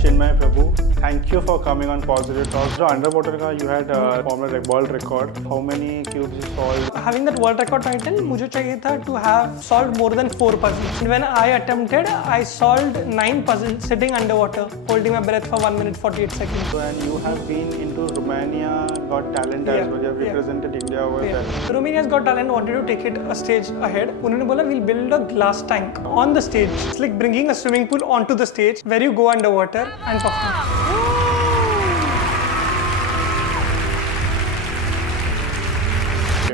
Chinmay Prabhu. Thank you for coming on Positive Talks. जो underwater का you had formed a world record. How many cubes you solved? Having that world record title, मुझे चाहिए था to have solved more than 4 puzzles. And when I attempted, I solved 9 puzzles sitting underwater, holding my breath for 1 minute 48 seconds. So, and you have been into Romania Got Talent as well. You have represented India over there. Romania's Got Talent wanted to take it a stage ahead. उन्होंने बोला we'll build a glass tank on the stage. It's like bringing a swimming pool onto the stage where you go underwater and perform.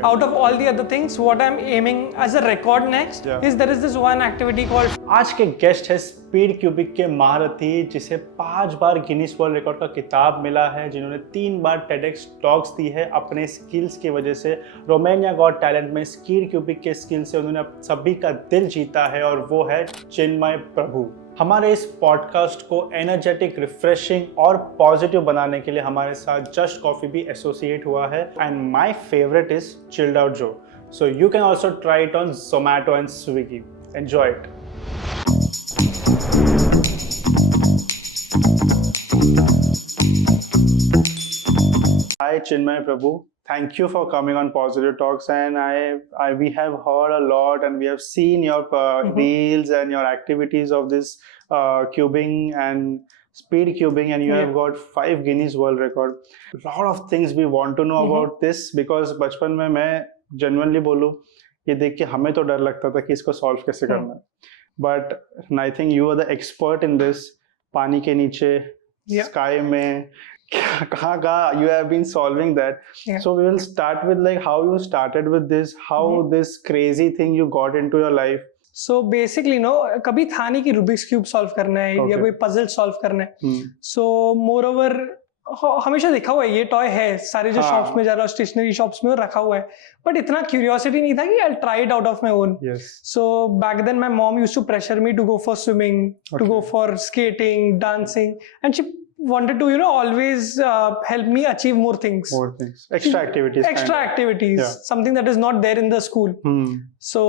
Out of all the other things, what I'm aiming as a record next is there is this one activity called. आज के guest है speed cubic के महारथी जिसे 5 बार Guinness world record का खिताब मिला है, जिन्होंने 3 बार टेडेक्स टॉक्स दी है अपने स्किल्स की वजह से। रोमानिया गॉट टैलेंट में स्पीड क्यूबिक के स्किल से उन्होंने सभी का दिल जीता है और वो है चिन्मय प्रभु। हमारे इस पॉडकास्ट को एनर्जेटिक, रिफ्रेशिंग और पॉजिटिव बनाने के लिए हमारे साथ जस्ट कॉफी भी एसोसिएट हुआ है and my favourite is chilled out जो। So you can also try it on Zomato and Swiggy. Enjoy it. Hi Chinmay Prabhu, thank you for coming on Positive Talks, and we have heard a lot and we have seen your reels and your activities of this cubing and speed cubing, and you have got 5 Guinness World Record. Lot of things we want to know about this because बचपन में मैं genuinely बोलूँ ये देख के हमें तो डर लगता था कि इसको solve कैसे करना है, but I think you are the expert in this. पानी के नीचे, sky में कहाँ you have been solving that. So we will start with like how you started with this, how this crazy thing you got into your life. So basically कभी था नहीं कि Rubik's Cube solve करना है या कोई puzzle solve करना है. So moreover हमेशा देखा हुआ है ये टॉय है, सारे जो शॉप्स में जा रहा है, स्टेशनरी शॉप्स में रखा हुआ है, बट इतना क्यूरियोसिटी नहीं था कि I'll try it out of my own. So back then my mom used to pressure me to go for swimming, to go for skating, dancing, and she wanted to always help me achieve more things. Extra activities, something that is not there in the school. So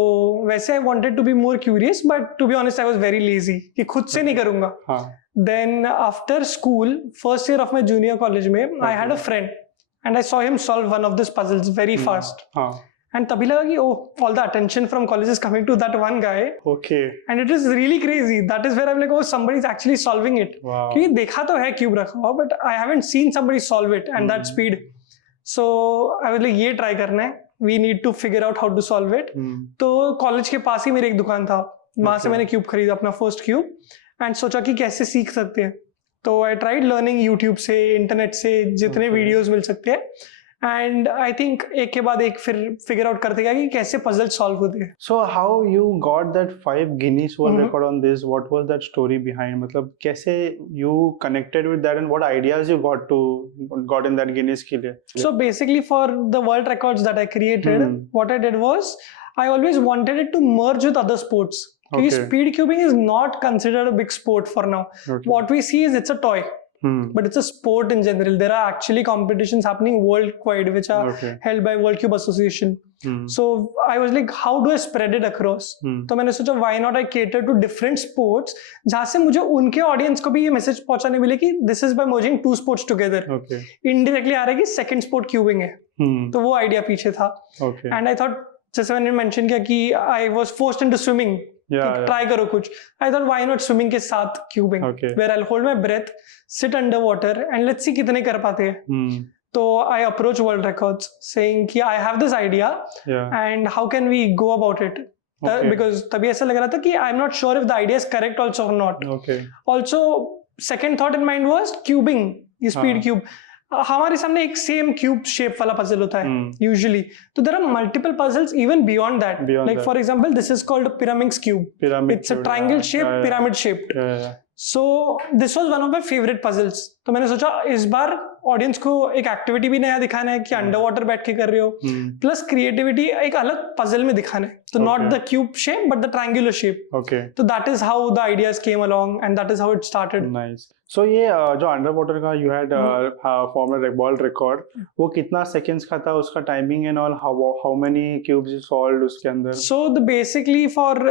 वैसे I wanted to be more curious, but to be honest I was very lazy कि खुद से नहीं करूँगा. Then after school, first year of my junior college में I had a friend and I saw him solve one of these puzzles very fast. And तभी लगा कि all the attention from college is coming to that one guy. And it is really crazy. That is where I'm like, somebody is actually solving it. क्योंकि देखा तो है cube रखा हुआ, but I haven't seen somebody solve it and that speed. So I was like, ये try करना है. We need to figure out how to solve it. तो college के पास ही मेरी एक दुकान था. वहाँ से मैंने cube खरीदा, अपना first cube, and सोचा कि कैसे सीख सकते हैं. तो I tried learning YouTube से, internet से जितने videos मिल सकते हैं. And I think एक के बाद एक फिर figure out करते गया कि कैसे puzzle solve होते हैं. So how you got that 5 Guinness World Record on this? What was that story behind? मतलब कैसे you connected with that and what ideas you got in that Guinness के लिए? So basically for the world records that I created, what I did was I always wanted it to merge with other sports. Because speed cubing is not considered a big sport for now. What we see is it's a toy. But it's a sport in general. There are actually competitions happening worldwide which are held by World Cube Association. So I was like, how do I spread it across? तो मैंने सोचा why not I cater to different sports जहाँ से मुझे उनके audience को भी ये message पहुंचाने मिले कि this is by merging 2 sports together. Indirectly आ रहा है कि second sport cubing है. तो वो idea पीछे था. And I thought जैसे मैंने mention किया कि I was forced into swimming. Try करो कुछ. I thought why not swimming के साथ cubing, where I'll hold my breath, sit underwater, and let's see कितने कर पाते हैं. तो I approach world records saying कि I have this idea and how can we go about it? Because तभी ऐसा लग रहा था कि I'm not sure if the idea is correct also or not. Also second thought in mind was cubing, ये speed cube. हमारे सामने एक सेम क्यूब शेप वाला पजल होता है यूजुअली, तो there are multiple puzzles even beyond that. Like for example this is called pyramids cube. It's a triangle shape, pyramid shaped. So this was one of my favourite puzzles. तो मैंने सोचा इस बार audience को एक activity भी नया दिखाना है कि अंडर वाटर बैठ के कर रहे हो, प्लस क्रिएटिविटी एक अलग पजल में दिखाना है. तो not the cube shape but the triangular shape. तो that is how the ideas came along and that is how it started. Nice. So ये जो अंडर वाटर का you had form a world record, वो कितना seconds का था, उसका timing and all, how many cubes you solved उसके अंदर? So the basically for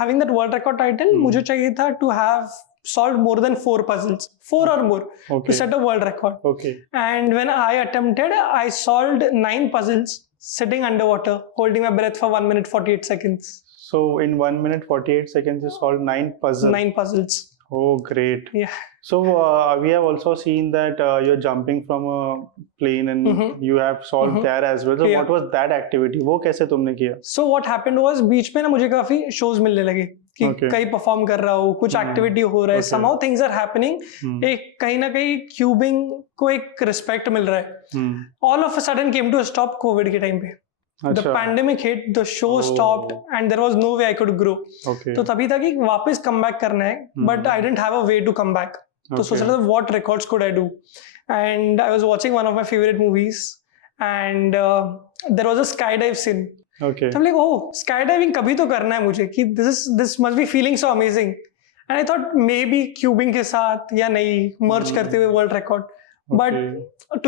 having that world record title मुझे चाहिए था to have solved more than 4 puzzles, 4 or more, Okay. to set a world record. Okay. And when I attempted, I solved 9 puzzles sitting underwater, holding my breath for 1 minute 48 seconds. So in 1 minute 48 seconds, you solved 9 puzzles. 9 puzzles. Oh, great. Yeah. So we have also seen that you're jumping from a plane and Mhm. you have solved Mhm. there as well. So Yeah. what was that activity? वो कैसे तुमने किया? So what happened was बीच में ना मुझे काफी shows मिलने लगे कि Okay. कहीं परफॉर्म कर रहा हूँ, कुछ एक्टिविटी हो रहा है, Okay. somehow things are happening. एक कहीं ना कहीं क्यूबिंग को एक रिस्पेक्ट मिल रहा है. All of a sudden came to a stop Covid के टाइम पे. The pandemic hit, the show stopped, and there was no way I could grow. Okay. तो तभी था कि वापस कम बैक करना है, but I didn't have a way to come back. तो सोच रहा था what records could I do, and I was watching one of my favorite movies, and there was a skydive scene. Okay. तो I'm like, oh, skydiving कभी तो करना है मुझे कि this must be feeling so amazing, and I thought maybe cubing के साथ या नहीं merge करते हुए world record, but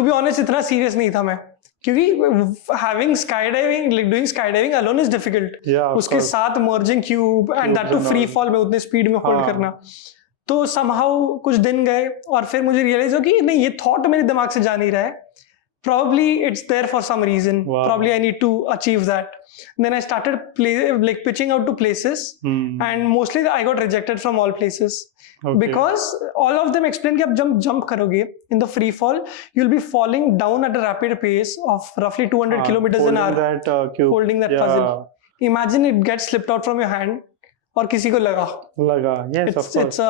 to be honest इतना serious नहीं था मैं. क्योंकि having skydiving, like doing skydiving alone is difficult. Yeah, उसके साथ merging cube and that to free fall में उतने speed में hold करना. तो somehow कुछ दिन गए और फिर मुझे realize हो कि नहीं ये thought मेरे दिमाग से जा नहीं रहा है. Probably it's there for some reason. Wow. Probably I need to achieve that. Then I started pitching out to places, and mostly I got rejected from all places. Okay. Because all of them explain कि आप jump करोगे in the free fall, you'll be falling down at a rapid pace of roughly 200 kilometers an hour. That, cube. Holding that puzzle. Imagine it gets slipped out from your hand और किसी को लगा. Yes, of course. It's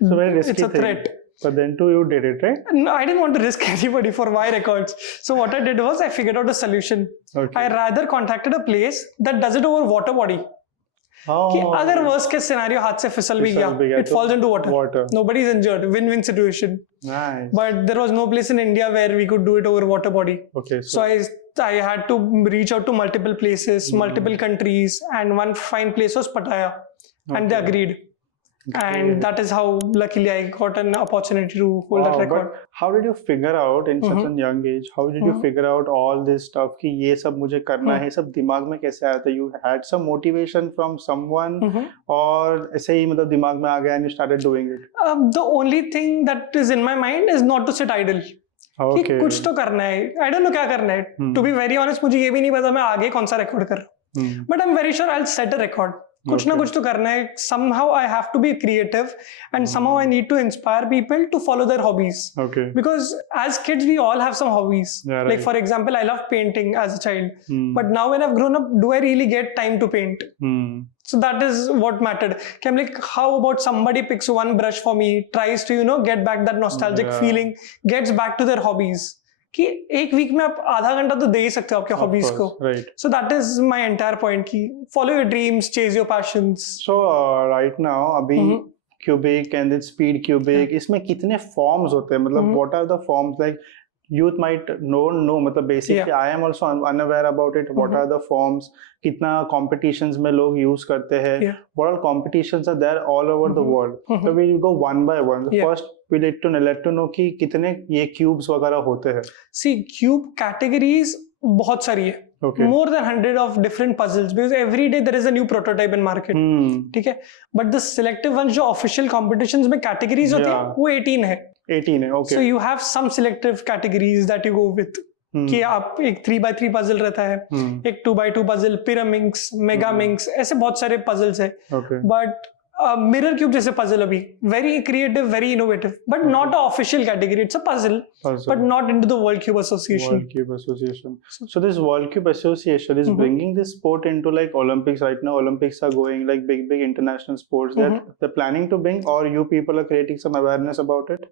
very risky it's a threat. But then too, you did it, right? No, I didn't want to risk anybody for my records. So what I did was I figured out a solution. Okay. I rather contacted a place that does it over water body. Oh. कि अगर worst case scenario हाथ से फिसल भी गया, it falls into water. Nobody's injured. Win-win situation. Nice. But there was no place in India where we could do it over water body. Okay. So I had to reach out to multiple places, multiple countries, and one fine place was Pattaya, and they agreed. And that is how luckily I got an opportunity to hold that record. But how did you figure out in such a young age? How did you figure out all this stuff कि ये सब मुझे करना है, सब दिमाग में कैसे आया था? You had some motivation from someone, और ऐसे ही मतलब दिमाग में आ गया and you started doing it? The only thing that is in my mind is not to sit idle. Okay. कि कुछ तो करना है. I don't know क्या करना है. To be very honest, मुझे ये भी नहीं पता मैं आगे कौन सा record कर रहा हूँ. But I'm very sure I'll set a record. कुछ ना कुछ तो करना है. Somehow I have to be creative, and somehow I need to inspire people to follow their hobbies. Okay. Because as kids we all have some hobbies. Yeah, Like right. for example, I love painting as a child. But now when I've grown up, do I really get time to paint? So that is what mattered. I'm like, how about somebody picks one brush for me, tries to get back that nostalgic feeling, gets back to their hobbies. कि एक week में आप आधा घंटा तो दे ही सकते हो आपके हॉबीज को. So that is my entire point कि follow your dreams, chase your passions. So right now अभी cubic and then speed cubic, इसमें कितने forms होते हैं? मतलब what are the forms? Like youth might know मतलब basically I am also unaware about it. What are the forms? कितना competitions में लोग use करते हैं? What all competitions are there all over the world? So we will go one by one. First we need to let to know कि कितने ये cubes वगैरह होते हैं. See, cube categories बहुत सारी है. Okay. More than 100 of different puzzles, because every day there is a new prototype in market. ठीक है. But the selective ones जो official competitions में categories होती हैं वो 18 है. 18 है. Okay. So you have some selective categories that you go with. कि आप एक 3x3 puzzle रहता है, एक 2x2 puzzle, pyraminx, megaminx, ऐसे बहुत सारे puzzles है. Okay. But mirror cube जैसे puzzle अभी very creative, very innovative, but not an official category. It's a puzzle, but not into the World Cube Association. World Cube Association. So this World Cube Association is bringing this sport into like Olympics right now. Olympics are going like big international sports that they're planning to bring, or you people are creating some awareness about it?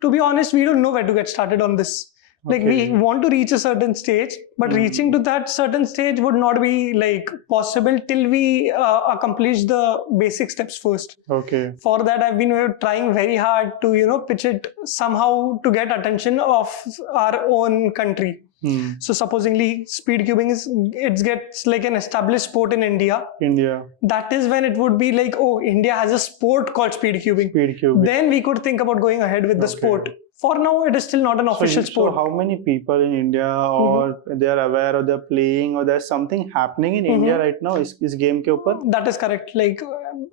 To be honest, we don't know where to get started on this. Like we want to reach a certain stage, but reaching to that certain stage would not be like possible till we accomplish the basic steps first. Okay. For that, I've been trying very hard to pitch it somehow to get attention of our own country. So supposingly speed cubing gets like an established sport in India. That is when it would be like, oh, India has a sport called speed cubing. Then we could think about going ahead with the sport. For now, it is still not an official sport. So how many people in India or they are aware or they're playing or there's something happening in India right now is game के ऊपर? That is correct. Like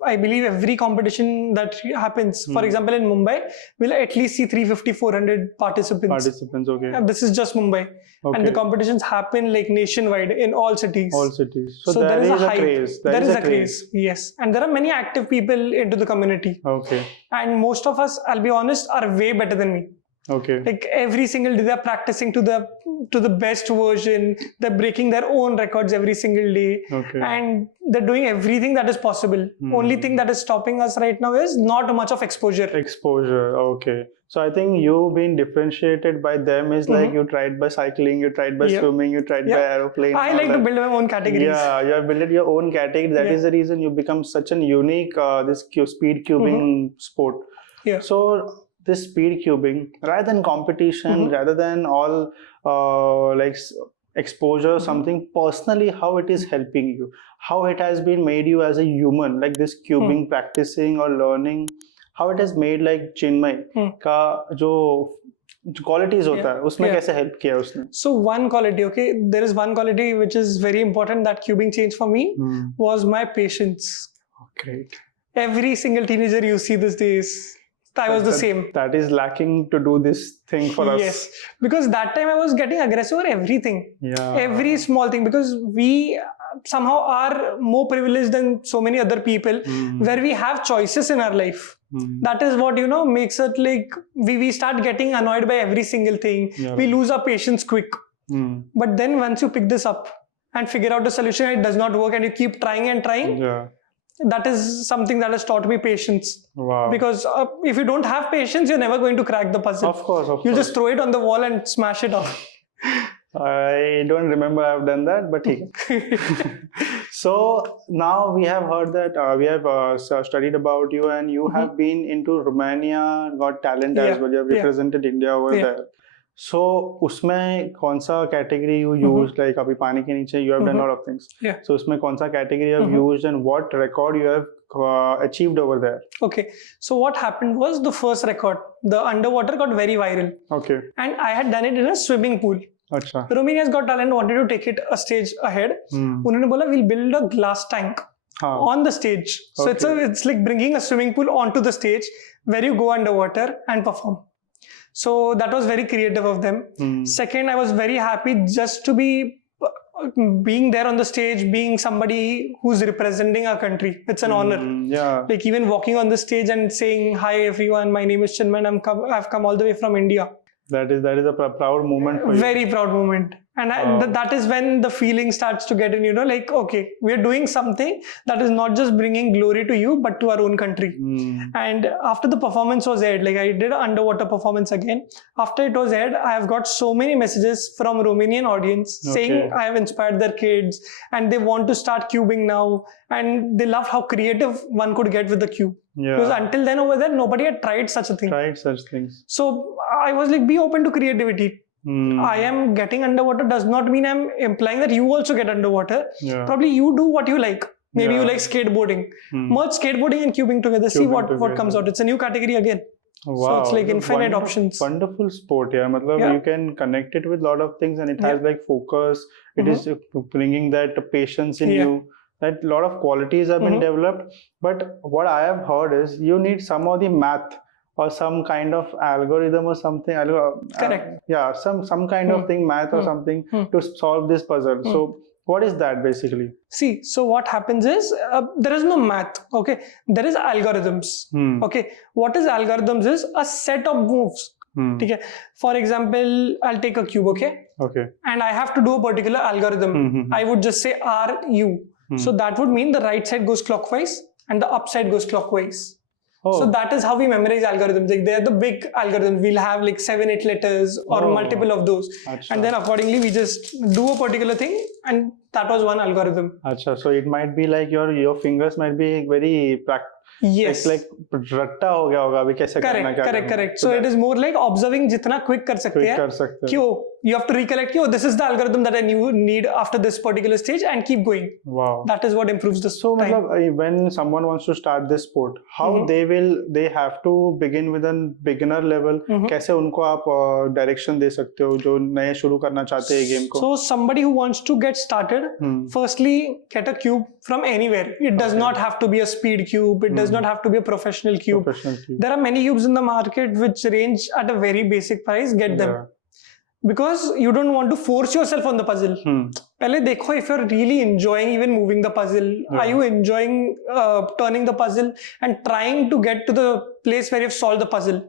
I believe every competition that happens, for example, in Mumbai, will at least see 350, 400 participants. Okay. And this is just Mumbai. Okay. And the competitions happen like nationwide in all cities. All cities. So there there is a hype. craze. There is a craze. Yes. And there are many active people into the community. Okay. And most of us, I'll be honest, are way better than me. Okay. Like every single day they're practicing to the best version. They're breaking their own records every single day. Okay. And they're doing everything that is possible. Only thing that is stopping us right now is not much of exposure. Okay. So I think you being differentiated by them is like you tried by cycling, you tried by swimming, you tried by aeroplane. I like to build my own categories. Yeah, you have built your own category. That is the reason you become such an unique this speed cubing sport. Yeah. So this speed cubing, rather than competition, rather than all like exposure, something personally, how it is helping you, how it has been made you as a human, like this cubing, practicing or learning, how it has made like Chinmay का जो qualities होता है उसमें कैसे help किया उसने? So one quality, okay, there is one quality which is very important that cubing changed for me was my patience. Oh, great. Every single teenager you see these days, I was the same. That is lacking to do this thing for us. Yes, because that time I was getting aggressive over everything. Yeah. Every small thing, because we somehow are more privileged than so many other people where we have choices in our life. That is what, makes it like we start getting annoyed by every single thing. Yeah. We lose our patience quick. But then once you pick this up and figure out the solution, it does not work and you keep trying and trying. Yeah. That is something that has taught me patience. Wow. Because if you don't have patience, you're never going to crack the puzzle. Of course. You'll just throw it on the wall and smash it off. I don't remember I've done that, but so now we have heard that we have studied about you, and you have been into Romania Got Talent as well. You have represented India over there. So उसमें कौन सा category you used, like अभी पानी के नीचे you have done a lot of things. Yeah. So उसमें कौन सा category you have used and what record you have achieved over there? Okay. So what happened was the first record, the underwater, got very viral. Okay. And I had done it in a swimming pool. अच्छा. Romania's Got Talent wanted to take it a stage ahead. उन्होंने बोला we'll build a glass tank on the stage. So it's like bringing a swimming pool onto the stage where you go underwater and perform. So that was very creative of them. Second, I was very happy just to be being there on the stage, being somebody who's representing our country. It's an honor. Yeah. Like even walking on the stage and saying, "Hi everyone, my name is Chinmay and I've come all the way from India." That is a proud moment for you. Very proud moment. And that is when the feeling starts to get in, like, okay, we're doing something that is not just bringing glory to you, but to our own country. And after the performance was aired, like I did an underwater performance again. After it was aired, I have got so many messages from Romanian audience saying I have inspired their kids and they want to start cubing now. And they love how creative one could get with the cube. Yeah. Because until then over there, nobody had tried such a thing. Tried such things. So I was like, be open to creativity. I am getting underwater does not mean I'm implying that you also get underwater. Yeah. Probably you do what you like. Maybe you like skateboarding. Merge skateboarding and cubing together. See what comes out. It's a new category again. Wow. So it's like infinite options. Wonderful sport. Yeah. You can connect it with a lot of things and it has like focus. It is bringing that patience in you. That a lot of qualities have been developed. But what I have heard is you need some of the math or some kind of algorithm or something. Correct. Some kind of thing, math or something to solve this puzzle. So what is that basically? See, so what happens is there is no math. Okay, there is algorithms. Okay, what is algorithms is a set of moves. Okay. For example, I'll take a cube. Okay. And I have to do a particular algorithm. I would just say RU. So that would mean the right side goes clockwise and the up side goes clockwise. So that is how we memorize algorithms. Like they're the big algorithms. We'll have like 7-8 letters or multiple of those. And then accordingly we just do a particular thing and that was one algorithm. So it might be like your fingers might be very yes. It's like ratta ho gaya hoga abhi kaise karna correct. So it is more like observing jitna quick kar sakte hain. Kyun? You have to recollect, oh, this is the algorithm that I need after this particular stage, and keep going. Wow. That is what improves the So time. when someone wants to start this sport, how they have to begin with a beginner level? कैसे उनको आप direction दे सकते हो जो नए शुरू करना चाहते हैं game को? So somebody who wants to get started, firstly get a cube from anywhere. It does not have to be a speed cube. It does not have to be a professional cube. There are many cubes in the market which range at a very basic price. Get them. Because you don't want to force yourself on the puzzle. पहले देखो if you're really enjoying even moving the puzzle. Are you enjoying turning the puzzle and trying to get to the place where you've solved the puzzle?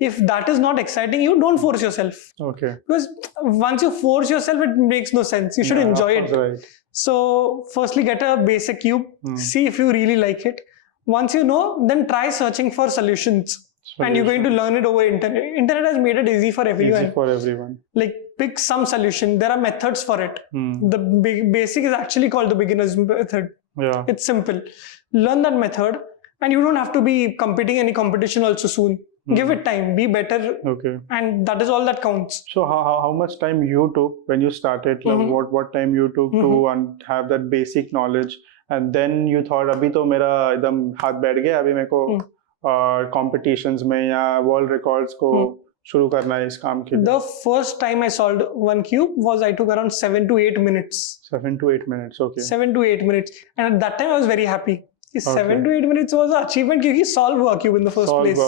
If that is not exciting you, don't force yourself. Okay. Because once you force yourself, it makes no sense. You should enjoy it. Right. So firstly get a basic cube. See if you really like it. Once you know, then try searching for solutions. And you're going to learn it over internet. Internet has made it easy for everyone. Easy for everyone. Like pick some solution. There are methods for it. The basic is actually called the beginner's method. Yeah. It's simple. Learn that method, and you don't have to be competing any competition also soon. Give it time. Be better. Okay. And that is all that counts. So how much time you took when you started? Like what time you took to have that basic knowledge, and then you thought, अभी तो मेरा एकदम हाथ बैठ गया, अभी मेरे को competitions में या world records को शुरू करना है इस काम के लिए. The first time I solved one cube was I took around 7 to 8 minutes. 7 to 8 minutes, okay. 7 to 8 minutes, and at that time I was very happy. 7 to 8 minutes was an achievement क्योंकि solve हुआ cube in the first place.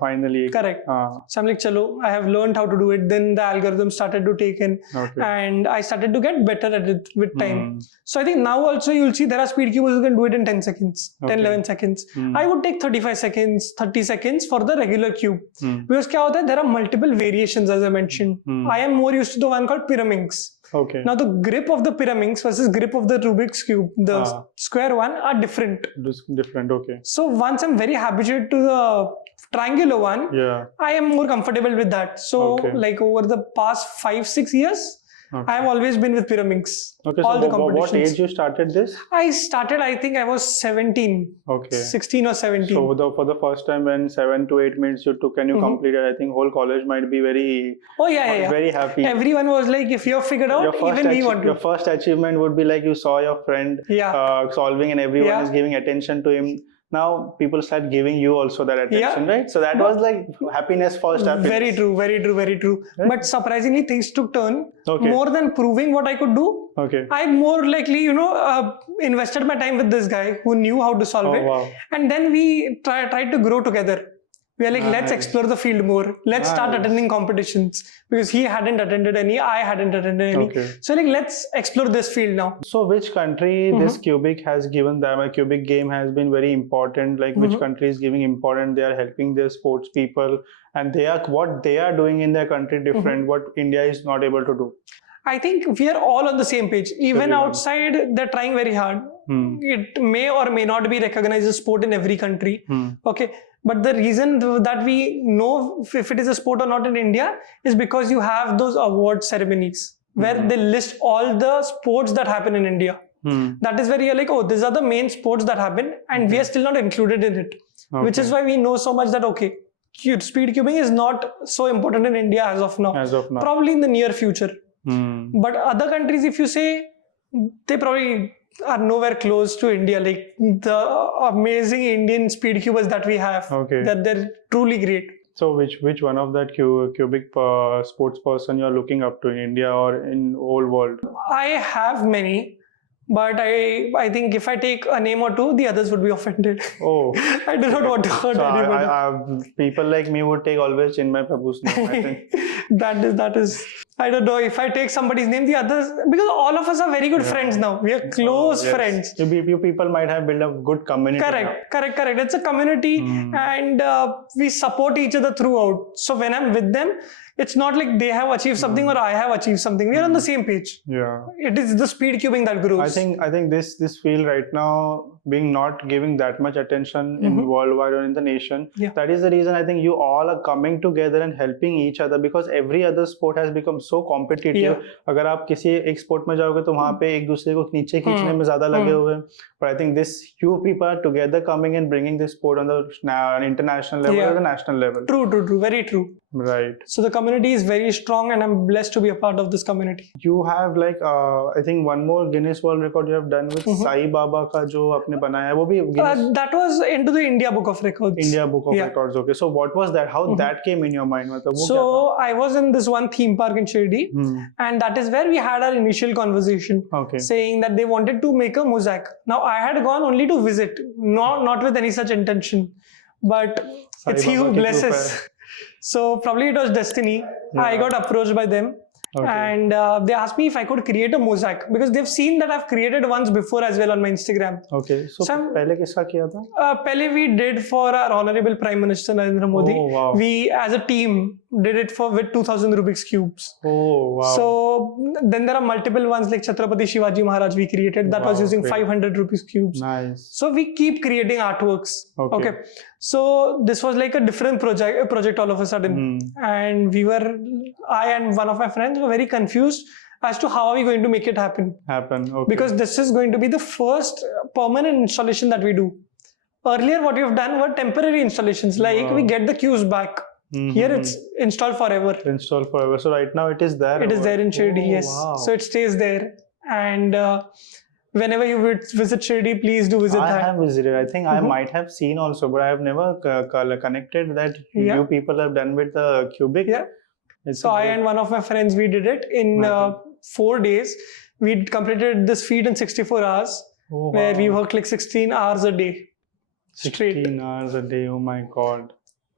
Finally. Correct. So I'm like, चलो, I have learned how to do it. Then the algorithm started to take in, and I started to get better at it with time. So I think now also you'll see there are speed cubers who can do it in 10 seconds, 10, 11 seconds. I would take 35 seconds, 30 seconds for the regular cube. Because क्या होता है, there are multiple variations as I mentioned. I am more used to the one called pyraminx. Okay. Now the grip of the pyraminx versus grip of the Rubik's cube, the square one, are different. Different, okay. So once I'm very habituated to the triangular one, I am more comfortable with that. So like over the past 5-6 years, I have always been with pyraminx. Okay, all so the competitions. what age you started this? I started, I think I was 17. Okay. 16 or 17. So for the first time when 7 to 8 minutes you took and you completed, I think whole college might be very very happy. Everyone was like, if you're figured out, even we want to. Your first achievement would be like you saw your friend solving and everyone is giving attention to him. Now people start giving you also that attention, right? So that was like happiness first. Very true. Right? But surprisingly, things took turn. More than proving what I could do, I more likely, invested my time with this guy who knew how to solve it. Wow. And then we tried to grow together. We are like, let's explore the field more. Let's start attending competitions, because he hadn't attended any, I hadn't attended any. So like, let's explore this field now. So which country this cubic has given them? A cubic game has been very important. Like which country is giving important? They are helping their sports people, and what they are doing in their country different. What India is not able to do. I think we are all on the same page. Even outside, they're trying very hard. It may or may not be recognized as sport in every country. Okay. But the reason that we know if it is a sport or not in India is because you have those award ceremonies where they list all the sports that happen in India. That is where you're like, oh, these are the main sports that happen, and we are still not included in it. Which is why we know so much that, speed cubing is not so important in India as of now. Probably in the near future. But other countries, if you say, they probably are nowhere close to India. Like the amazing Indian speed cubers that we have, that they're truly great. So which one of that cubic sports person you're looking up to in India or in whole world? I have many, but I think if I take a name or two, the others would be offended. Oh. I do not want to hurt anybody. People like me would take always Chinmay Prabhu's name, I think. That is, I don't know if I take somebody's name, the others, because all of us are very good friends now. We are close friends. You people might have built a good community. Correct. It's a community, and we support each other throughout. So when I'm with them, it's not like they have achieved something or I have achieved something. We are on the same page. It is the speed cubing that grows. I think this field right now being not giving that much attention in worldwide or in the nation. That is the reason I think you all are coming together and helping each other, because every other sport has become so competitive. अगर आप किसी एक sport में जाओगे तो वहाँ पे एक दूसरे को नीचे खींचने में ज़्यादा लगे हुए हैं. But I think you people are together coming and bringing this sport on the international level or the national level. True. Very true. Right. So the community is very strong, and I'm blessed to be a part of this community. You have like I think one more Guinness World Record you have done with Sai Baba का जो आपने बनाया है वो भी Guinness That was into the India Book of Records. India Book of Yeah. Records. Okay, so what was that? How that came in your mind? मतलब वो क्या था? So I was in this one theme park in Shirdi, and that is where we had our initial conversation, Okay. saying that they wanted to make a mosaic. Now I had gone only to visit, not with any such intention, but Sai it's he Baba who की blesses. कृपा So probably it was destiny. I Yeah. got approached by them. Okay. And they asked me if I could create a mosaic because they've seen that I've created once before as well on my Instagram. Okay. So पहले किसका किया था? Pehle we did for our Honorable Prime Minister Narendra Modi. Oh, wow. We as a team did it with 2000 Rubik's cubes. Oh wow. So then there are multiple ones like Chhatrapati Shivaji Maharaj we created that was Wow, using great. 500 Rubik's cubes. Nice. So we keep creating artworks. Okay. So this was like a different project all of a sudden, and I and one of my friends were very confused as to how are we going to make it happen. Okay. Because this is going to be the first permanent installation that we do. Earlier, what we have done were temporary installations, like we get the cubes back. Here it's installed forever. Installed forever. So right now it is there. It is there in Shirdi, yes. Wow. So it stays there, and whenever you visit Shirdi, please do visit that. I have visited. I think I might have seen also, but I have never connected that you people have done with the cubic. Yeah. So I and one of my friends, we did it in 4 days. We completed this feat in 64 hours, where we worked like 16 hours a day. 16 hours a day. Oh my God.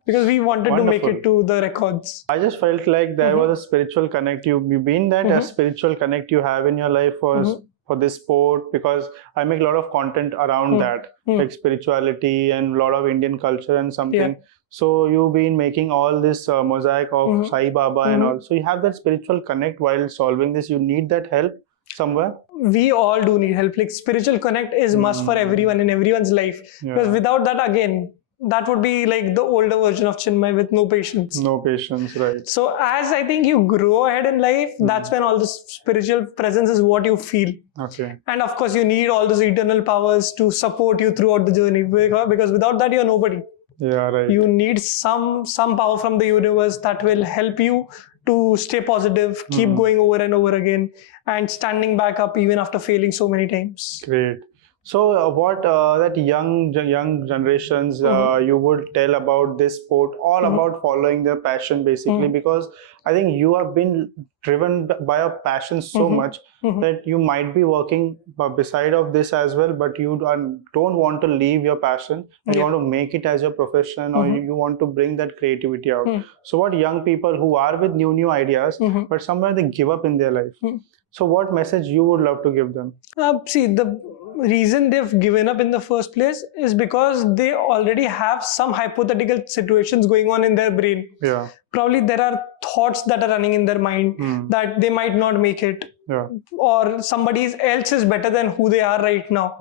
Because we wanted to make it to the records. I just felt like there was a spiritual connect. You've been that a spiritual connect you have in your life for this sport, because I make a lot of content around that, like spirituality and a lot of Indian culture and something. So you've been making all this mosaic of Sai Baba and all. So you have that spiritual connect while solving this. You need that help somewhere. We all do need help. Like spiritual connect is must for everyone in everyone's life. Because without that, again, that would be like the older version of Chinmay with no patience. No patience, right. So as I think you grow ahead in life, that's when all this spiritual presence is what you feel. Okay. And of course, you need all those eternal powers to support you throughout the journey, because without that, you're nobody. Yeah, right. You need some power from the universe that will help you to stay positive, keep going over and over again, and standing back up even after failing so many times. Great. So what that young generations you would tell about this sport, all about following their passion basically, because I think you have been driven by a passion so much that you might be working beside of this as well, but you don't want to leave your passion. You want to make it as your profession, or you want to bring that creativity out. So what young people who are with new ideas, but somewhere they give up in their life. So what message you would love to give them? See, the reason they've given up in the first place is because they already have some hypothetical situations going on in their brain. Yeah. Probably there are thoughts that are running in their mind that they might not make it, or somebody else is better than who they are right now.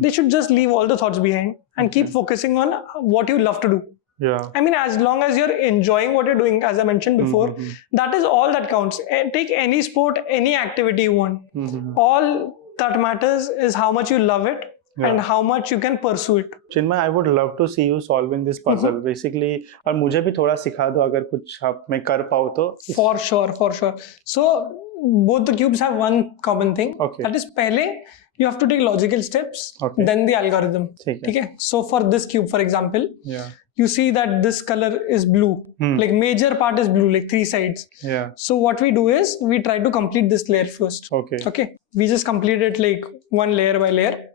They should just leave all the thoughts behind and keep focusing on what you love to do. Yeah. I mean, as long as you're enjoying what you're doing, as I mentioned before, that is all that counts. Take any sport, any activity you want. All that matters is how much you love it and how much you can pursue it. Chinmay, I would love to see you solving this puzzle. Basically, और मुझे भी थोड़ा सिखा दो अगर कुछ आप मैं कर पाऊँ तो. For sure. So both the cubes have one common thing. That is, पहले you have to take logical steps, then the algorithm. Okay. So for this cube, for example, you see that this color is blue. Like major part is blue, like 3 sides. So what we do is we try to complete this layer first. Okay. We just complete it like one layer by layer.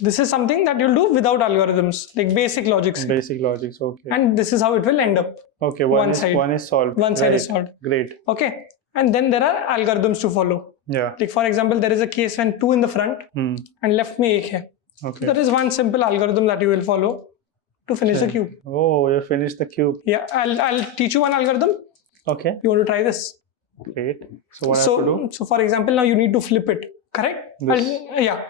This is something that you'll do without algorithms, like basic logics. Basic logics, okay. And this is how it will end up. Okay, one is solved. One side is solved. Great. Okay. And then there are algorithms to follow. Yeah. Like for example, there is a case when 2 in the front and left में 1 है. Okay. There is one simple algorithm that you will follow to finish the cube. Oh, you finished the cube. Yeah, I'll teach you one algorithm. Okay. You want to try this? Great. So what I have to do? So for example, now you need to flip it. Correct? Yeah.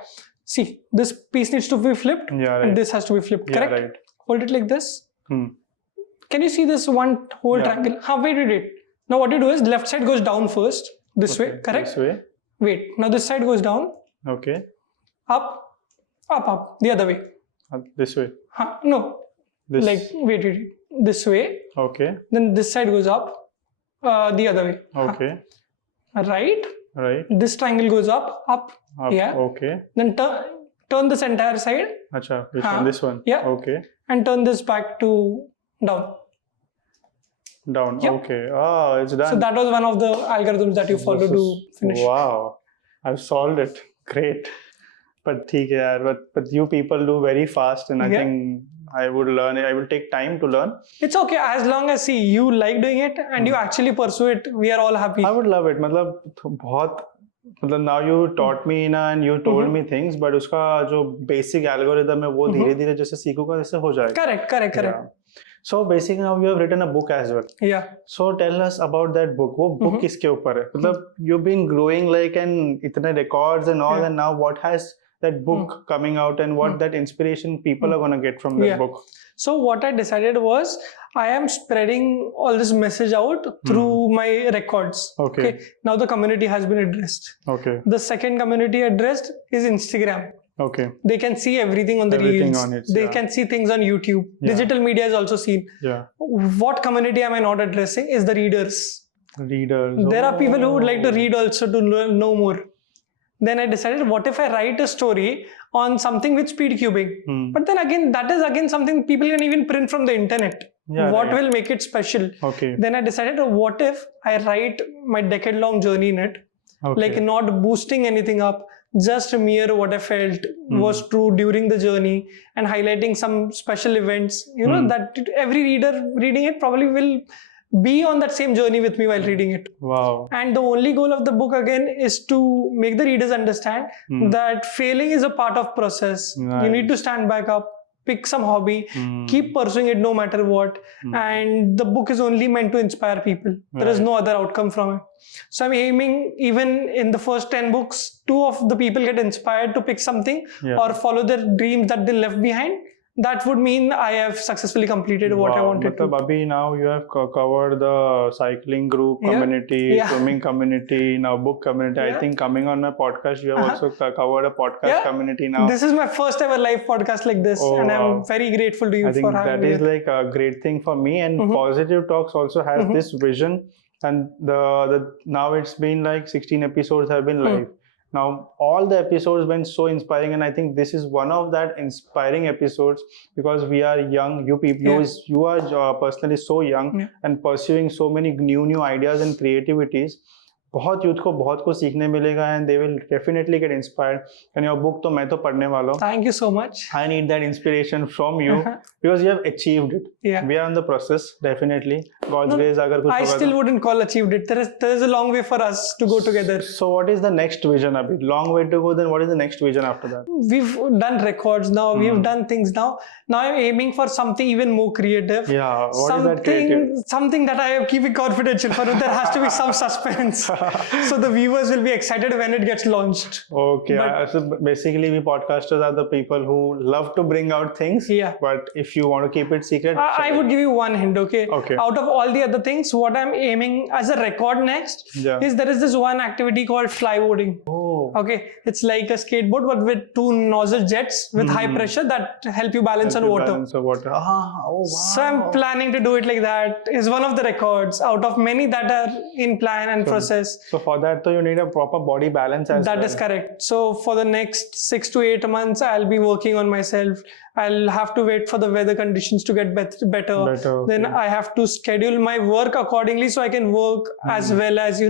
See, this piece needs to be flipped. Yeah, right. And this has to be flipped. Correct? Yeah, right. Hold it like this. Can you see this one whole triangle? Wait. Now what you do is left side goes down first. This way. Correct? This way. Wait. Now this side goes down. Okay. Up. The other way. This way. No. This. Like, wait. This way. Okay. Then this side goes up, the other way. Okay. Right. Right. This triangle goes up. Up. Yeah. Okay. Then turn this entire side. Acha, which one? This one? Yeah. Okay. And turn this back to down. Down. Yep. Okay. Ah, it's done. So that was one of the algorithms that you follow to finish. Wow. I've solved it. Great. But theek hai yaar, but you people do very fast, and I think I would learn it. I will take time to learn. It's okay as long as you like doing it and you actually pursue it. We are all happy. I would love it. Now you taught me and you told me things, but उसका जो basic algorithm है वो धीरे-धीरे जैसे सीखूंगा वैसे हो जाएगा. Correct. Yeah. So basically now you have written a book as well. Yeah. So tell us about that book. वो book किसके ऊपर है? मतलब you've been growing like and इतने records and all, and now what has that book coming out, and what that inspiration people are going to get from that book? So what I decided was I am spreading all this message out through my records. Okay. Now the community has been addressed. Okay. The second community addressed is Instagram. Okay. They can see everything on the reels. On it, they can see things on YouTube. Yeah. Digital media is also seen. Yeah. What community am I not addressing is the readers. There are people who would like to read also to know more. Then I decided, what if I write a story on something with speed cubing? But then again, that is again something people can even print from the internet. Yeah, what will make it special? Okay. Then I decided, what if I write my decade-long journey in it? Okay. Like not boosting anything up, just mere what I felt was true during the journey, and highlighting some special events, that every reader reading it probably will be on that same journey with me while reading it. Wow. And the only goal of the book again is to make the readers understand that failing is a part of process. Nice. You need to stand back up, pick some hobby, keep pursuing it no matter what. And the book is only meant to inspire people. There is no other outcome from it. So I'm aiming, even in the first 10 books, 2 of the people get inspired to pick something or follow their dreams that they left behind. That would mean I have successfully completed what I wanted to. Abhi, now you have covered the cycling group community, swimming community, now book community. I think coming on my podcast, you have also covered a podcast community now. This is my first ever live podcast like this, and I'm very grateful to you for having me. I think that is like a great thing for me, and Positive Talks also has this vision, and the now it's been like 16 episodes have been live. Now, all the episodes went so inspiring, and I think this is one of that inspiring episodes, because we are young. You people, you are personally so young and pursuing so many new ideas and creativities. बहुत youth को बहुत कुछ सीखने मिलेगा, and they will definitely get inspired. And your book तो मैं तो पढ़ने वाला हूँ. Thank you so much. I need that inspiration from you because you have achieved it. Yeah. We are on the process, definitely. God's grace, अगर कुछ I still wouldn't call achieved it. There is a long way for us to go together. So what is the next vision? A bit long way to go. Then what is the next vision after that? We've done records now. We've done things now. Now I'm aiming for something even more creative. Yeah. What is that creative? Something that I am keeping confidential for. There has to be some suspense. So the viewers will be excited when it gets launched. Okay. So basically, we podcasters are the people who love to bring out things. Yeah. But if you want to keep it secret, I would give you one hint. Okay. Out of all the other things, what I'm aiming as a record next is there is this one activity called flyboarding. Oh. Okay. It's like a skateboard, but with 2 nozzle jets with high pressure that help you balance on water. Oh, wow. So I'm planning to do it like that. Is one of the records out of many that are in plan and process. So for that, you need a proper body balance as well. That is correct. So for the next 6 to 8 months, I'll be working on myself. I'll have to wait for the weather conditions to get better. Then I have to schedule my work accordingly so I can work as well as,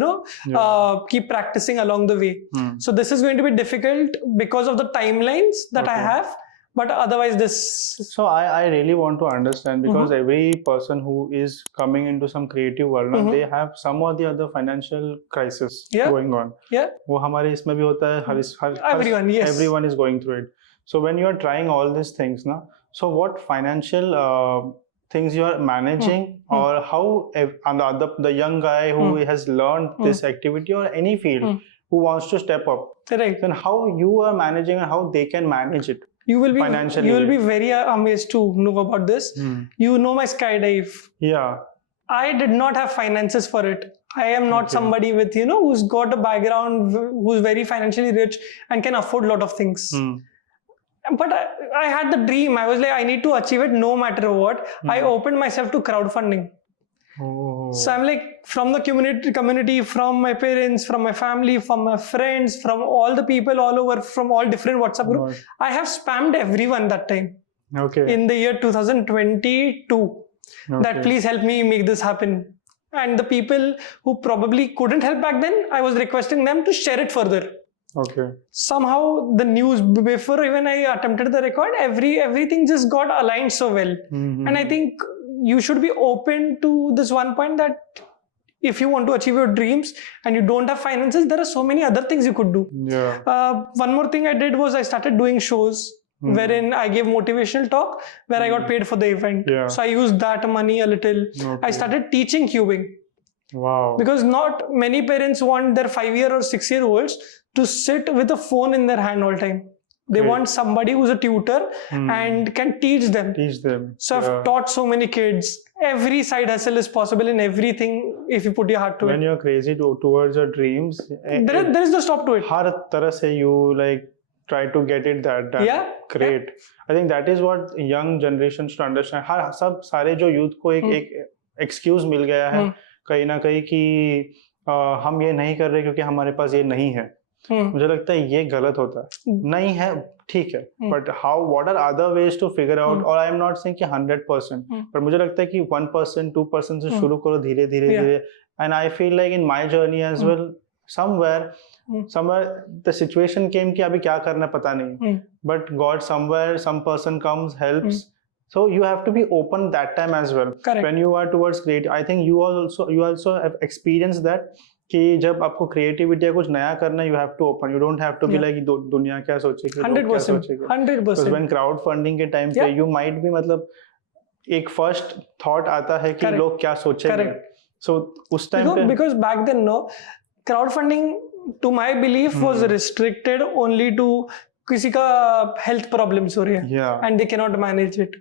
keep practicing along the way. So this is going to be difficult because of the timelines that I have. But otherwise this... So I really want to understand, because every person who is coming into some creative world, they have some or the other financial crisis going on. Yeah. वो हमारे इसमें भी होता है, everyone is going through it. So when you are trying all these things, so what financial things you are managing, or how the young guy who has learned this activity or any field who wants to step up, then how you are managing and how they can manage it? You will be very amazed to know about this. You know my skydive. Yeah. I did not have finances for it. I am not somebody with, who's got a background, who's very financially rich and can afford a lot of things. But I had the dream. I was like, I need to achieve it no matter what. I opened myself to crowdfunding. Oh. So I'm like, from the community, from my parents, from my family, from my friends, from all the people all over, from all different WhatsApp groups, I have spammed everyone that time. Okay. In the year 2022, that please help me make this happen. And the people who probably couldn't help back then, I was requesting them to share it further. Okay. Somehow the news, before even I attempted the record, everything just got aligned so well. And I think you should be open to this one point that if you want to achieve your dreams and you don't have finances, there are so many other things you could do. Yeah. One more thing I did was I started doing shows wherein I gave motivational talk where I got paid for the event. Yeah. So I used that money a little. Okay. I started teaching cubing. Wow. Because not many parents want their 5-year or 6-year-olds to sit with a phone in their hand all the time. They want somebody who's a tutor and can teach them. So I've taught so many kids. Every side hustle is possible in everything if you put your heart to it. When you're crazy towards your dreams, there is no stop to it. हर तरह से you like try to get it that great. Yeah. I think that is what young generation should understand. हर सब सारे जो youth को एक excuse मिल गया है कहीं ना कहीं कि हम ये नहीं कर रहे क्योंकि हमारे पास ये नहीं है. मुझे लगता है ये गलत होता है. नहीं है ठीक है, but what are other ways to figure out? और I am not saying कि 100%, but मुझे लगता है कि 1%, 2% से शुरू करो धीरे धीरे. And I feel like in my journey as well, somewhere the situation came कि अभी क्या करना पता नहीं. But God somewhere, some person comes, helps. So you have to be open that time as well. Correct. When you are towards creative, I think you also have experienced that कि जब आपको creativity या कुछ नया करना है, you have to open. You don't have to be like दुनिया क्या सोचेगी, 100%. Because when crowdfunding के time पे you might be मतलब एक first thought आता है कि लोग क्या सोचेंगे. So उस time पे because back then crowdfunding to my belief was restricted only to किसी का health problems हो रही है and they cannot manage it.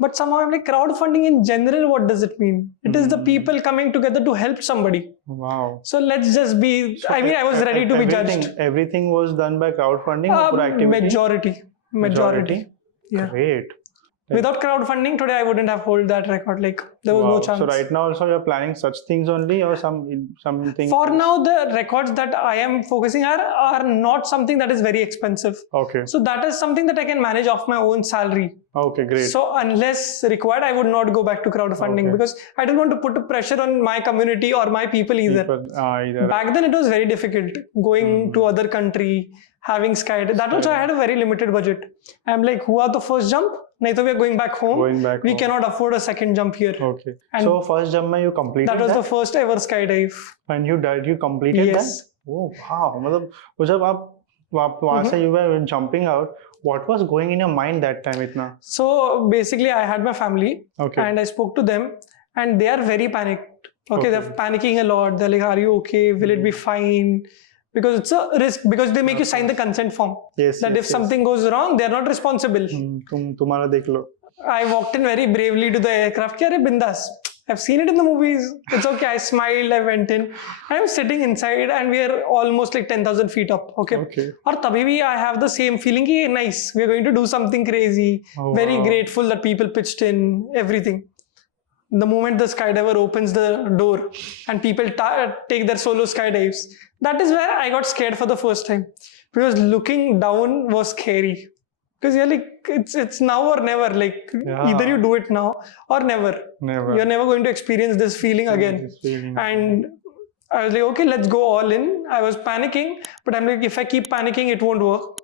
But somehow I'm like, crowdfunding in general, what does it mean? It is the people coming together to help somebody. Wow. So let's just be, I mean, I was ready to be judged. Everything was done by crowdfunding or pura activity? Majority. Yeah. Great. Without crowdfunding today, I wouldn't have hold that record. Like there was no chance. So right now also you're planning such things only or something? For now, the records that I am focusing are not something that is very expensive. Okay. So that is something that I can manage off my own salary. Okay, great. So unless required, I would not go back to crowdfunding because I don't want to put pressure on my community or my people either. Back then it was very difficult going to other country, having skydiving. That also I had a very limited budget. I'm like, हुआ तो first jump, नहीं तो we are going back home. We cannot afford a second jump here. Okay. And so first jump में you completed that? That was the first ever skydive. And you completed that? Oh wow! मतलब जब आप वहाँ से you were jumping out, what was going in your mind that time इतना? So basically I had my family and I spoke to them and they are very panicked. Okay, they're panicking a lot. They're like, are you okay? Will it be fine? Because it's a risk, because they make you sign the consent form. That if something goes wrong, they're not responsible. तुम्हारा देख लो. I walked in very bravely to the aircraft. Kya re bindas? I've seen it in the movies. It's okay. I smiled. I went in. I'm sitting inside and we are almost like 10,000 feet up. Okay. और तभी भी I have the same feeling कि nice. We're going to do something crazy. Very grateful that people pitched in. Everything. The moment the skydiver opens the door and people take their solo skydives, that is where I got scared for the first time. Because looking down was scary. Because you're like, it's now or never. Like either you do it now or never. You're never going to experience this feeling again. And I was like, okay, let's go all in. I was panicking, but I'm like, if I keep panicking, it won't work.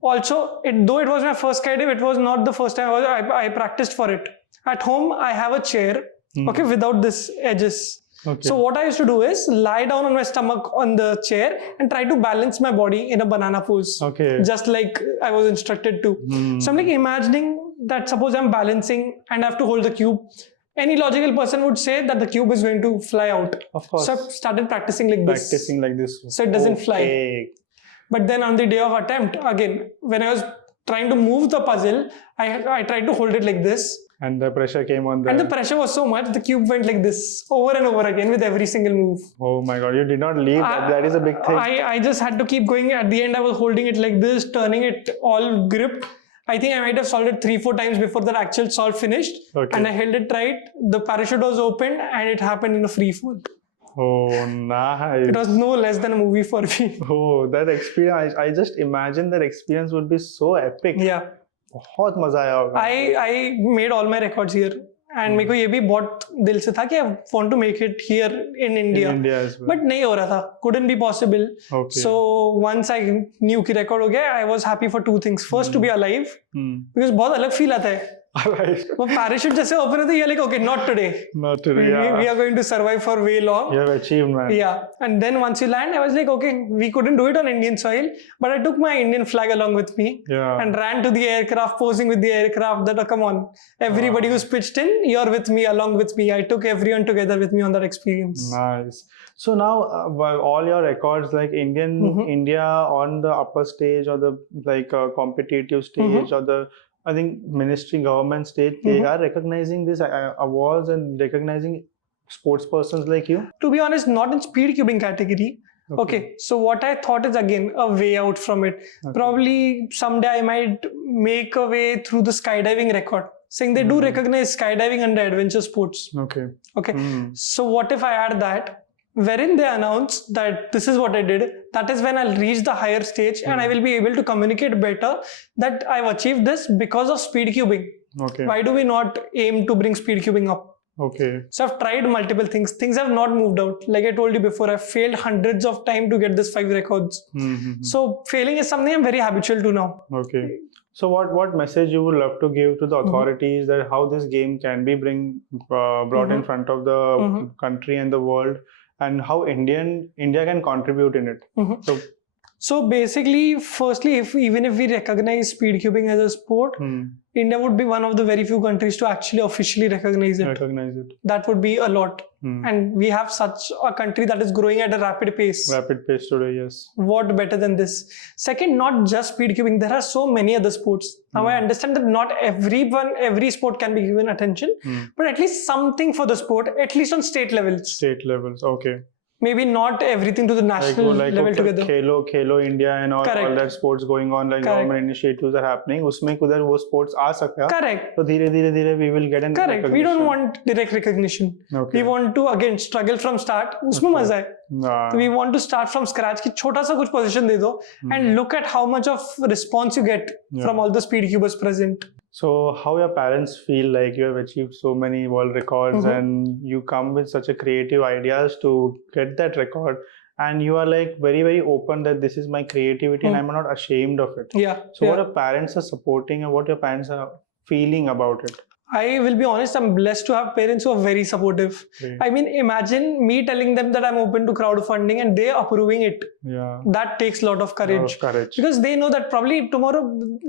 Also, though it was my first skydive, it was not the first time I practiced for it. At home, I have a chair, without this edges. So what I used to do is lie down on my stomach on the chair and try to balance my body in a banana pose. Just like I was instructed to. So I'm like imagining that suppose I'm balancing and I have to hold the cube. Any logical person would say that the cube is going to fly out. Of course. So I started practicing like this. So it doesn't fly. But then on the day of attempt, again, when I was trying to move the puzzle, I tried to hold it like this. And the pressure came on there. And the pressure was so much, the cube went like this over and over again with every single move. Oh my God, you did not leave. That is a big thing. I just had to keep going. At the end, I was holding it like this, turning it all gripped. I think I might have solved it 3-4 times before the actual solve finished. Okay. And I held it right. The parachute was opened and it happened in a free fall. Oh, nice. It was no less than a movie for me. Oh, that experience, I just imagine that experience would be so epic. Yeah. बहुत मजा आया होगा. I made all my records here. And मेरे को ये भी बहुत दिल से था कि I want to make it here in India. In India as well. But नहीं हो रहा था. Couldn't be possible. Okay. So once I knew कि record हो गया, I was happy for 2 things. First to be alive. Because बहुत अलग feel आता है. Right. वो parachute जैसे open होता है, you're like, okay, not today. Not today. Yeah. We are going to survive for way long. You have achieved, man. Yeah. And then once you land, I was like, okay, we couldn't do it on Indian soil, but I took my Indian flag along with me Yeah. and ran to the aircraft, posing with the aircraft that, come on, everybody who's pitched in, you're with me, along with me. I took everyone together with me on that experience. Nice. So now, all your records, like India on the upper stage or the competitive stage or the, I think, ministry government stage, they are recognizing these awards and recognizing sports persons like you? To be honest, not in speed cubing category. Okay, so what I thought is again a way out from it. Probably someday I might make a way through the skydiving record, saying they do recognize skydiving under adventure sports. Okay. So what if I add that, wherein they announce that this is what I did, that is when I'll reach the higher stage and I will be able to communicate better that I've achieved this because of speed cubing. Okay. Why do we not aim to bring speed cubing up? Okay. So I've tried multiple things. Things have not moved out. Like I told you before, I've failed hundreds of times to get this 5 records. So failing is something I'm very habitual to now. Okay. So what message you would love to give to the authorities that how this game can be brought in front of the country and the world, and how India can contribute in it? So basically, firstly, even if we recognize speed cubing as a sport, India would be one of the very few countries to actually officially recognize it. That would be a lot. And we have such a country that is growing at a rapid pace. Rapid pace today, yes. What better than this? Second, not just speed cubing. There are so many other sports. Now I understand that not every sport can be given attention, but at least something for the sport, at least on state levels. State levels, okay. Maybe not everything to the national level together. Khelo India and all that sports going on, like government initiatives are happening. Usme kudhar wo sports aa sakta. Correct. So dhire we will get an recognition. We don't want direct recognition. Okay. We want to again struggle from start. Usme maza hai. We want to start from scratch. Ki chota sa kuch position de do and look at how much of response you get from all the speed cubers present. So how your parents feel like you have achieved so many world records and you come with such a creative ideas to get that record, and you are like very, very open that this is my creativity and I'm not ashamed of it. So what your parents are supporting and what your parents are feeling about it? I will be honest, I'm blessed to have parents who are very supportive. I mean, imagine me telling them that I'm open to crowdfunding and they approving it. That takes a lot of courage. Because they know that probably tomorrow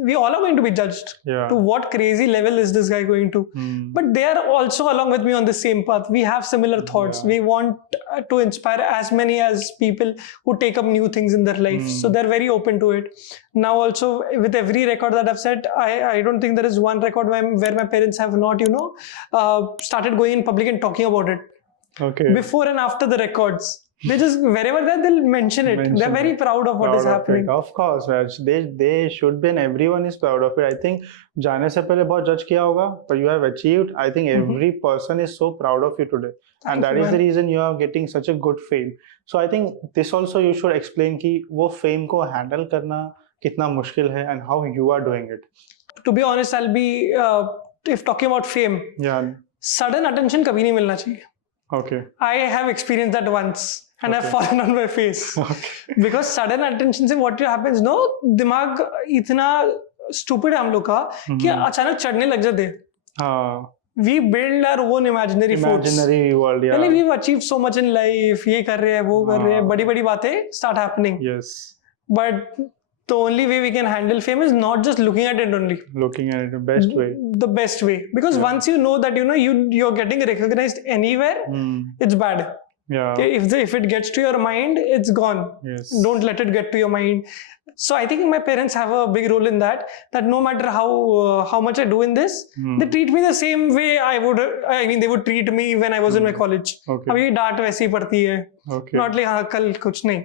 we all are going to be judged. To what crazy level is this guy going to? But they are also along with me on the same path. We have similar thoughts. We want to inspire as many as people who take up new things in their life. So they're very open to it. Now also with every record that I've set, I don't think there is one record where my parents have not, started going in public and talking about it. Before and after the records. They just, wherever they'll mention it. They're very proud of what is happening. Of course, they should be, and everyone is proud of it. I think जाने से पहले बहुत judge किया होगा, but you have achieved. I think every person is so proud of you today. And that is the reason you are getting such a good fame. So I think this also you should explain कि वो fame को handle करना कितना मुश्किल है and how you are doing it. To be honest, I'll be, if talking about fame, sudden attention कभी नहीं मिलना चाहिए. I have experienced that once. And I've fallen on my face. Because sudden attention से what happens, no, दिमाग इतना stupid है हम लोग का कि अचानक चढ़ने लग जाते. We build our own imaginary forts. World, Like we've achieved so much in life. ये कर रहे हैं, वो कर रहे हैं, बड़ी-बड़ी बातें start happening. But the only way we can handle fame is not just looking at it only. Looking at it the best way. The best way. Because once you know that you're getting recognized anywhere, it's bad. If it gets to your mind, it's gone. Don't let it get to your mind. So I think my parents have a big role in that no matter how much I do in this, they treat me the same way they would treat me when I was in my college. अभी डांट वैसी पड़ती है. Not like हाँ कल कुछ नहीं.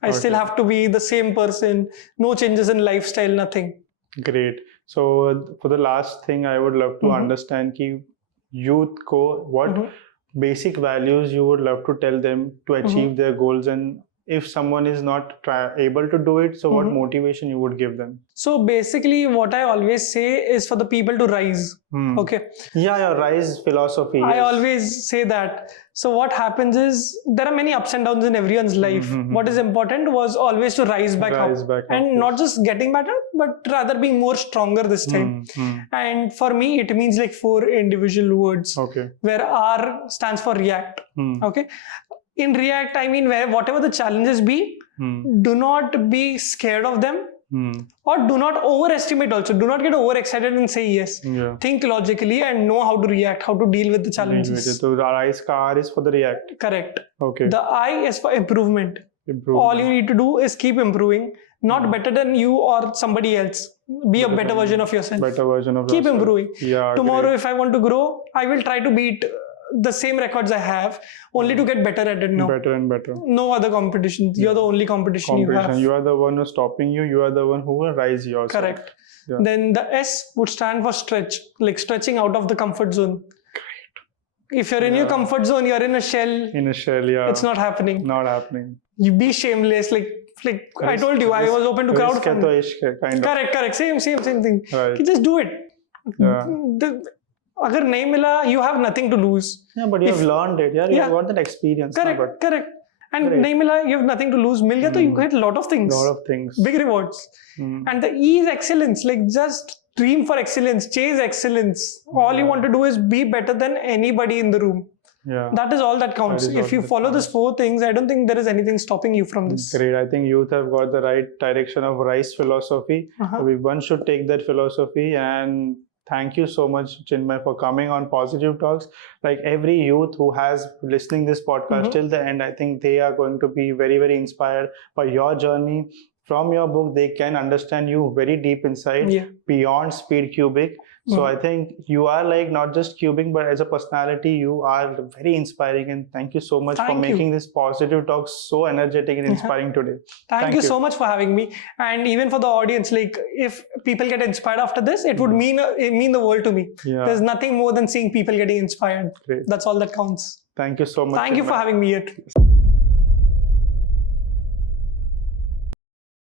I still have to be the same person. No changes in lifestyle, nothing. Great. So for the last thing, I would love to understand ki youth ko what basic values you would love to tell them to achieve their goals, and if someone is not able to do it, so what motivation you would give them? So basically what I always say is for the people to rise. Okay. Yeah, rise philosophy. I always say that. So what happens is there are many ups and downs in everyone's life. What is important was always to rise back up. And not just getting better, but rather being more stronger this time. And for me, it means like 4 individual words. Okay. Where R stands for react. Okay. In react, I mean where whatever the challenges be, do not be scared of them. Or do not overestimate also. Do not get overexcited and say yes. Yeah. Think logically and know how to react, how to deal with the challenges. So the rise ka R is for the react. Correct. Okay. The I is for improvement. All you need to do is keep improving. Not better than you or somebody else. Be a better version of yourself. Better version of keep yourself. Improving. Yeah. Tomorrow, if I want to grow, I will try to beat the same records I have, only to get better at it now. Better and better. No other competition. You're the only competition you have. You are the one who's stopping you. You are the one who will rise yourself. Correct. Yeah. Then the S would stand for stretch, like stretching out of the comfort zone. If you're in your comfort zone, you're in a shell. In a shell, yeah. It's not happening. Not happening. You be shameless. Like I told you, I was open to crowdfunding. Kind of. Correct. Same thing. Right. You just do it. Yeah. Agar nahi mila, you have nothing to lose. Yeah, but you have learned it. Yeah, you have got that experience. Correct. And nahi mila, you have nothing to lose. Mil gaya, to you get a lot of things. Big rewards. And the E is excellence. Like just dream for excellence, chase excellence. All you want to do is be better than anybody in the room. Yeah. That is all that counts. If you follow these 4 things, I don't think there is anything stopping you from this. Great. I think youth have got the right direction of rise philosophy. One should take that philosophy. And thank you so much, Chinmay, for coming on Positive Talks. Like every youth who has listening this podcast till the end, I think they are going to be very, very inspired by your journey. From your book, they can understand you very deep inside, beyond speed cubic. So I think you are like not just cubing, but as a personality, you are very inspiring. And thank you so much for making this Positive Talk so energetic and inspiring today. Thank you so much for having me. And even for the audience, like if people get inspired after this, it would mean the world to me. Yeah. There's nothing more than seeing people getting inspired. Great. That's all that counts. Thank you so much. Thank you for having me here.